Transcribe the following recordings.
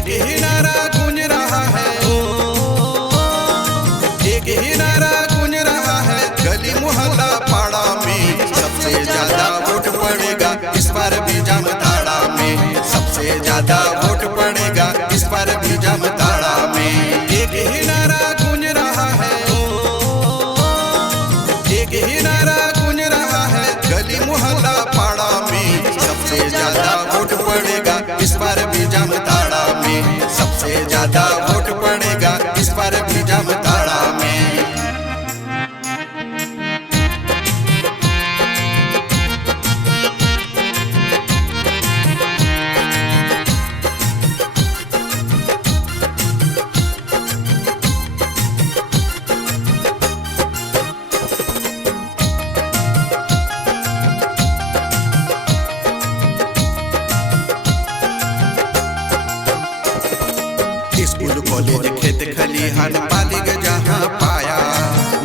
एक ही नारा गूंज रहा है, एक ही नारा गूंज रहा है, गली मोहल्ला पाड़ा में सबसे ज्यादा वोट पड़ेगा इस बार भी जामताड़ा में, सबसे ज्यादा वोट पड़ेगा इस बार भी जामताड़ा में। एक ही नारा गूंज रहा है, एक ही नारा गूंज रहा है, गली मोहल्ला पाड़ा में सबसे ज्यादा वोट पड़ेगा इस बार भी जामताड़ा में, सबसे ज्यादा वोट पड़ेगा इस बार भी जामताड़ा में। स्कूल कॉलेज खेत खलिहान बालिग जहाँ पाया,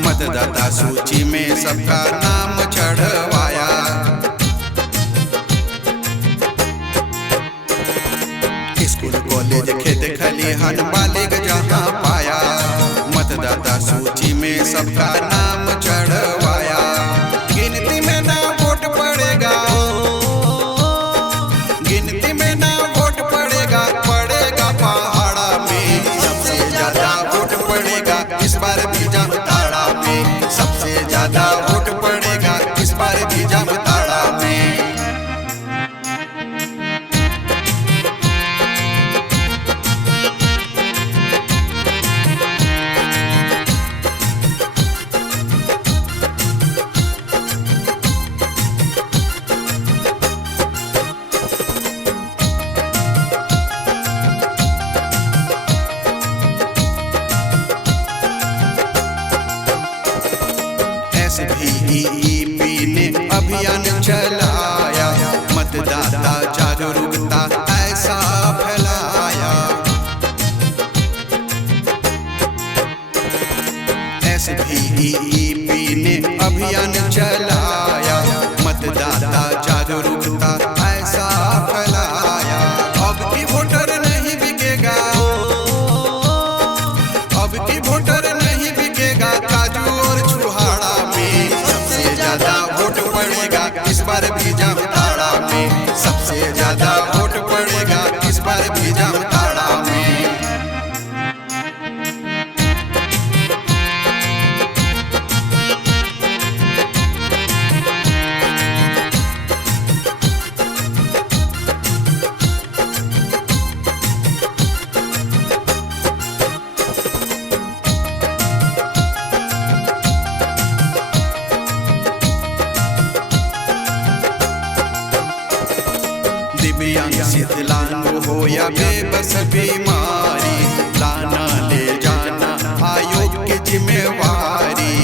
मतदाता सूची में सबका नाम चढ़वाया। स्कूल कॉलेज खेत खलिहान बालिग जहाँ पाया, मतदाता सूची में सबका नाम चढ़वाया। गिनती में ना वोट पड़ेगा, गिनती में ना वोट पड़ेगा, पड़ेगा पहाड़ा में सबसे ज्यादा वोट पड़ेगा इस बार भी जामताड़ा में, सबसे ज्यादा वोट पड़ेगा इस बार भी जामताड़ा में। SBEP ने अभियान चलाया, मतदाता जागरूकता ऐसा फैलाया। SBEP ने अभियान चलाया, मतदाता जागरूकता ऐसा फैलाया। अब की वोटर नहीं बिकेगा, अब की वोटर नहीं बिकेगा, काजू और छुहाड़ा में सबसे ज्यादा वोट पड़ेगा इस बार भी जामताड़ा में, सबसे ज्यादा वोट पड़ेगा इस बार भी जामताड़ा में। दिव्यांग विकलांग हो या बेबस बीमारी, लाना ले जाना आयोग की जिम्मेवारी।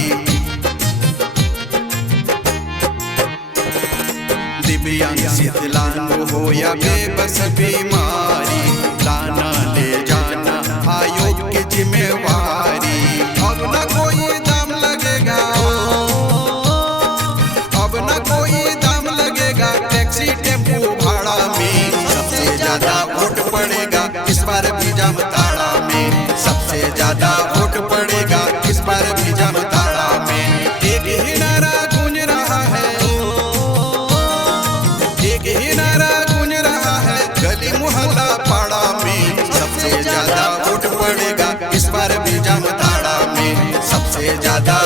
दिव्यांग विकलांग हो या बेबस बीमारी, लाना ले जाना आयोग की जिम्मेवारी। अब न कोई दाम लगेगा, अब न कोई दाम लगेगा, टैक्सी टेम्पू भाड़ा में सबसे ज्यादा वोट पड़ेगा इस बार भी जामताड़ा में, सबसे ज्यादा वोट पड़ेगा इस बार भी जामताड़ा में। एक ही नारा गूंज रहा है, एक ही नारा गूंज रहा है, गली मोहल्ला पाड़ा में सबसे ज्यादा वोट पड़ेगा इस बार भी जामताड़ा में, सबसे ज्यादा